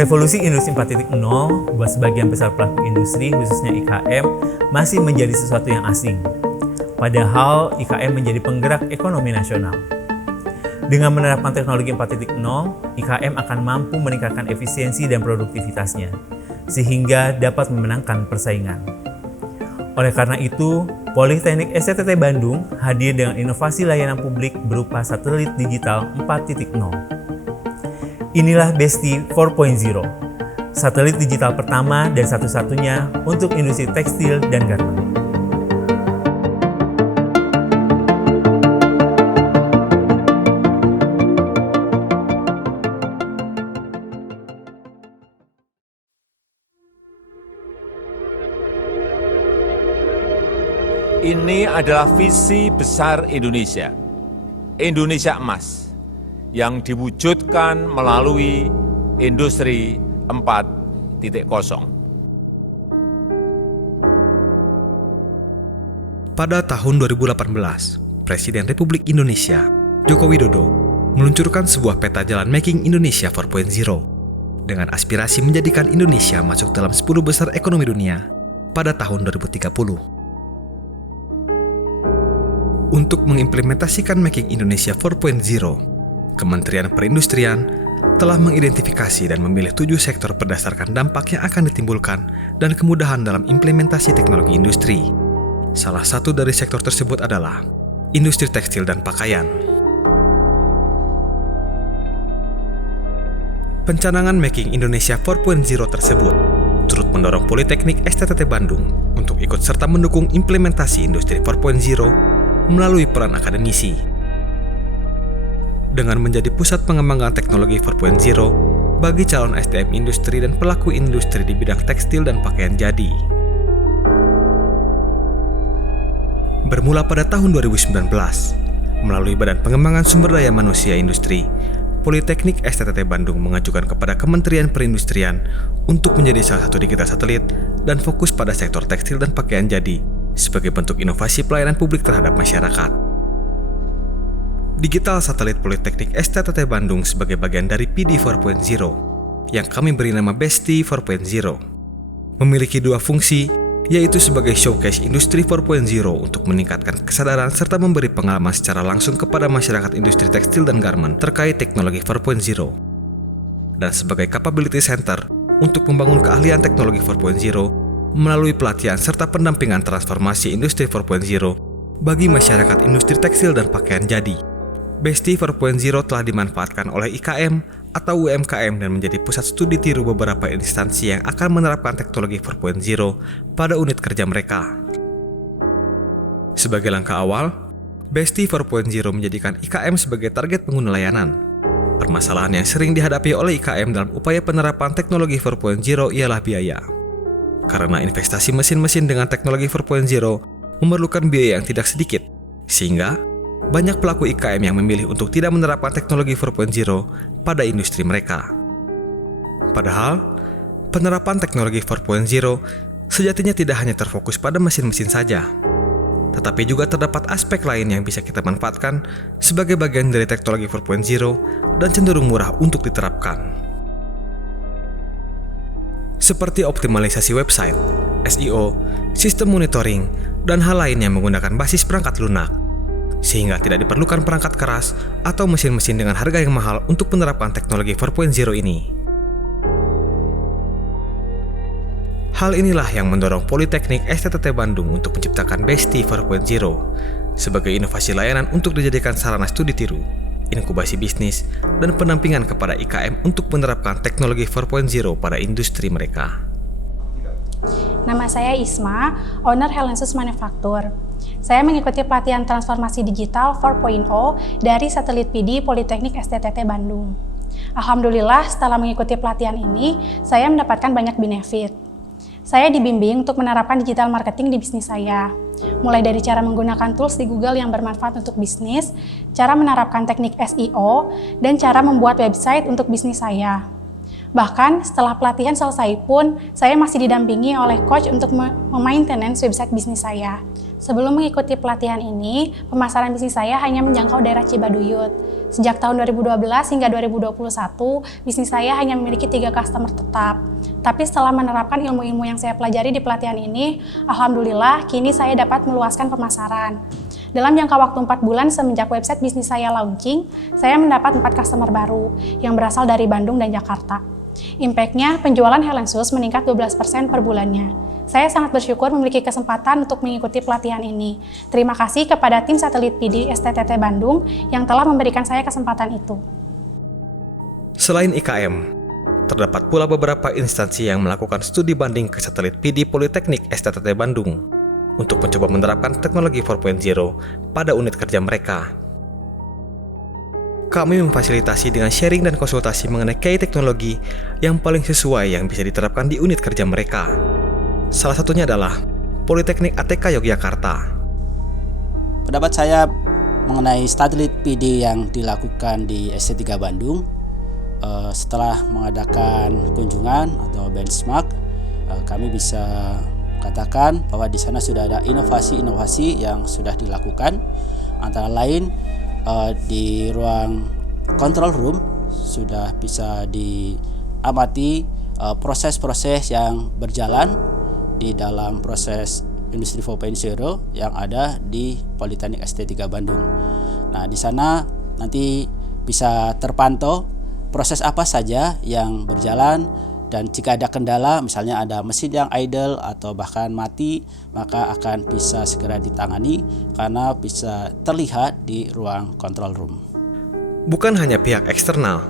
Revolusi Industri 4.0 buat sebagian besar pelaku industri, khususnya IKM, masih menjadi sesuatu yang asing. Padahal IKM menjadi penggerak ekonomi nasional. Dengan menerapkan teknologi 4.0, IKM akan mampu meningkatkan efisiensi dan produktivitasnya, sehingga dapat memenangkan persaingan. Oleh karena itu, Politeknik STTT Bandung hadir dengan inovasi layanan publik berupa satelit digital 4.0. Inilah Besti 4.0, satelit digital pertama dan satu-satunya untuk industri tekstil dan garmen. Ini adalah visi besar Indonesia, Indonesia Emas, yang diwujudkan melalui Industri 4.0. Pada tahun 2018, Presiden Republik Indonesia, Joko Widodo, meluncurkan sebuah peta jalan Making Indonesia 4.0 dengan aspirasi menjadikan Indonesia masuk dalam 10 besar ekonomi dunia pada tahun 2030. Untuk mengimplementasikan Making Indonesia 4.0, Kementerian Perindustrian telah mengidentifikasi dan memilih 7 sektor berdasarkan dampak yang akan ditimbulkan dan kemudahan dalam implementasi teknologi industri. Salah satu dari sektor tersebut adalah industri tekstil dan pakaian. Pencanangan Making Indonesia 4.0 tersebut turut mendorong Politeknik STTT Bandung untuk ikut serta mendukung implementasi Industri 4.0 melalui peran akademisi. Dengan menjadi pusat pengembangan teknologi 4.0 bagi calon SDM industri dan pelaku industri di bidang tekstil dan pakaian jadi. Bermula pada tahun 2019, melalui Badan Pengembangan Sumber Daya Manusia Industri, Politeknik STTT Bandung mengajukan kepada Kementerian Perindustrian untuk menjadi salah satu digital satelit dan fokus pada sektor tekstil dan pakaian jadi sebagai bentuk inovasi pelayanan publik terhadap masyarakat. Digital satelit Politeknik STTT Bandung sebagai bagian dari PD 4.0 yang kami beri nama Besti 4.0 memiliki 2 fungsi, yaitu sebagai showcase industri 4.0 untuk meningkatkan kesadaran serta memberi pengalaman secara langsung kepada masyarakat industri tekstil dan garmen terkait teknologi 4.0, dan sebagai capability center untuk membangun keahlian teknologi 4.0 melalui pelatihan serta pendampingan transformasi industri 4.0 bagi masyarakat industri tekstil dan pakaian jadi. Besti 4.0 telah dimanfaatkan oleh IKM atau UMKM dan menjadi pusat studi tiru beberapa instansi yang akan menerapkan teknologi 4.0 pada unit kerja mereka. Sebagai langkah awal, Besti 4.0 menjadikan IKM sebagai target pengguna layanan. Permasalahan yang sering dihadapi oleh IKM dalam upaya penerapan teknologi 4.0 ialah biaya. Karena investasi mesin-mesin dengan teknologi 4.0 memerlukan biaya yang tidak sedikit, sehingga banyak pelaku IKM yang memilih untuk tidak menerapkan teknologi 4.0 pada industri mereka. Padahal, penerapan teknologi 4.0 sejatinya tidak hanya terfokus pada mesin-mesin saja, tetapi juga terdapat aspek lain yang bisa kita manfaatkan sebagai bagian dari teknologi 4.0 dan cenderung murah untuk diterapkan. Seperti optimalisasi website, SEO, sistem monitoring, dan hal lain yang menggunakan basis perangkat lunak, sehingga tidak diperlukan perangkat keras atau mesin-mesin dengan harga yang mahal untuk menerapkan teknologi 4.0 ini. Hal inilah yang mendorong Politeknik STTT Bandung untuk menciptakan Besti 4.0 sebagai inovasi layanan untuk dijadikan sarana studi tiru, inkubasi bisnis, dan pendampingan kepada IKM untuk menerapkan teknologi 4.0 pada industri mereka. Nama saya Isma, owner Helensus Manufaktur. Saya mengikuti pelatihan transformasi digital 4.0 dari satelit PD Politeknik STTT Bandung. Alhamdulillah, setelah mengikuti pelatihan ini, saya mendapatkan banyak benefit. Saya dibimbing untuk menerapkan digital marketing di bisnis saya, mulai dari cara menggunakan tools di Google yang bermanfaat untuk bisnis, cara menerapkan teknik SEO, dan cara membuat website untuk bisnis saya. Bahkan setelah pelatihan selesai pun, saya masih didampingi oleh coach untuk memaintenance website bisnis saya. Sebelum mengikuti pelatihan ini, pemasaran bisnis saya hanya menjangkau daerah Cibaduyut. Sejak tahun 2012 hingga 2021, bisnis saya hanya memiliki 3 customer tetap. Tapi setelah menerapkan ilmu-ilmu yang saya pelajari di pelatihan ini, alhamdulillah kini saya dapat meluaskan pemasaran. Dalam jangka waktu 4 bulan semenjak website bisnis saya launching, saya mendapat 4 customer baru yang berasal dari Bandung dan Jakarta. Impact-nya, penjualan Helensus meningkat 12% per bulannya. Saya sangat bersyukur memiliki kesempatan untuk mengikuti pelatihan ini. Terima kasih kepada tim satelit PD STTT Bandung yang telah memberikan saya kesempatan itu. Selain IKM, terdapat pula beberapa instansi yang melakukan studi banding ke satelit PD Politeknik STTT Bandung untuk mencoba menerapkan teknologi 4.0 pada unit kerja mereka. Kami memfasilitasi dengan sharing dan konsultasi mengenai KI teknologi yang paling sesuai yang bisa diterapkan di unit kerja mereka. Salah satunya adalah Politeknik ATK Yogyakarta. Pendapat saya mengenai satelit PD yang dilakukan di ST3 Bandung, setelah mengadakan kunjungan atau benchmark, kami bisa katakan bahwa di sana sudah ada inovasi-inovasi yang sudah dilakukan. Antara lain di ruang control room sudah bisa diamati proses-proses yang berjalan di dalam proses Industri 4.0 yang ada di Politeknik ST3 Bandung. Nah, di sana nanti bisa terpantau proses apa saja yang berjalan, dan jika ada kendala, misalnya ada mesin yang idle atau bahkan mati, maka akan bisa segera ditangani karena bisa terlihat di ruang control room. Bukan hanya pihak eksternal,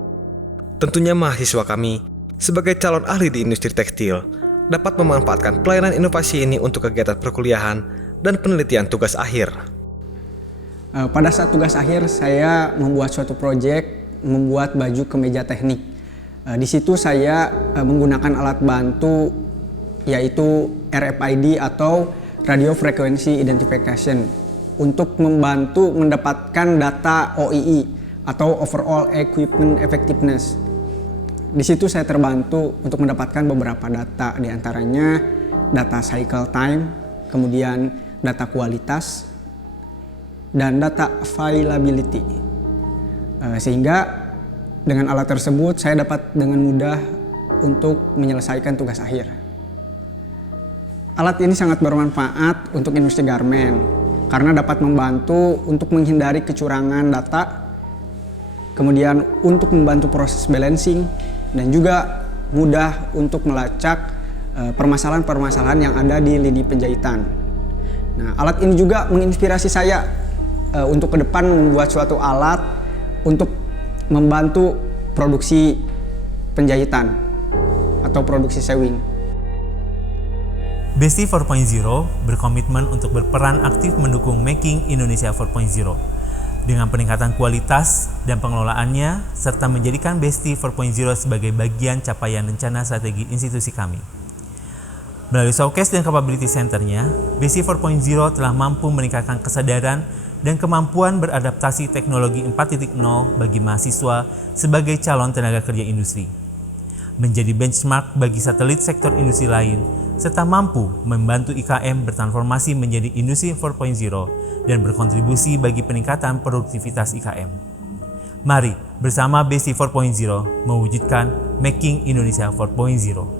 tentunya mahasiswa kami sebagai calon ahli di industri tekstil dapat memanfaatkan pelayanan inovasi ini untuk kegiatan perkuliahan dan penelitian tugas akhir. Pada saat tugas akhir, saya membuat suatu proyek membuat baju kemeja teknik. Di situ saya menggunakan alat bantu yaitu RFID atau Radio Frequency Identification untuk membantu mendapatkan data OEE atau Overall Equipment Effectiveness. Di situ saya terbantu untuk mendapatkan beberapa data, diantaranya data cycle time, kemudian data kualitas, dan data availability. Sehingga dengan alat tersebut saya dapat dengan mudah untuk menyelesaikan tugas akhir. Alat ini sangat bermanfaat untuk industri garmen karena dapat membantu untuk menghindari kecurangan data, kemudian untuk membantu proses balancing, dan juga mudah untuk melacak permasalahan-permasalahan yang ada di lini penjahitan. Nah, alat ini juga menginspirasi saya untuk ke depan membuat suatu alat untuk membantu produksi penjahitan atau produksi sewing. Besti 4.0 berkomitmen untuk berperan aktif mendukung Making Indonesia 4.0 dengan peningkatan kualitas dan pengelolaannya, serta menjadikan Besti 4.0 sebagai bagian capaian rencana strategi institusi kami. Melalui Showcase dan Capability Center-nya, Besti 4.0 telah mampu meningkatkan kesadaran dan kemampuan beradaptasi teknologi 4.0 bagi mahasiswa sebagai calon tenaga kerja industri, menjadi benchmark bagi satelit sektor industri lain, serta mampu membantu IKM bertransformasi menjadi industri 4.0 dan berkontribusi bagi peningkatan produktivitas IKM. Mari bersama Besti 4.0 mewujudkan Making Indonesia 4.0.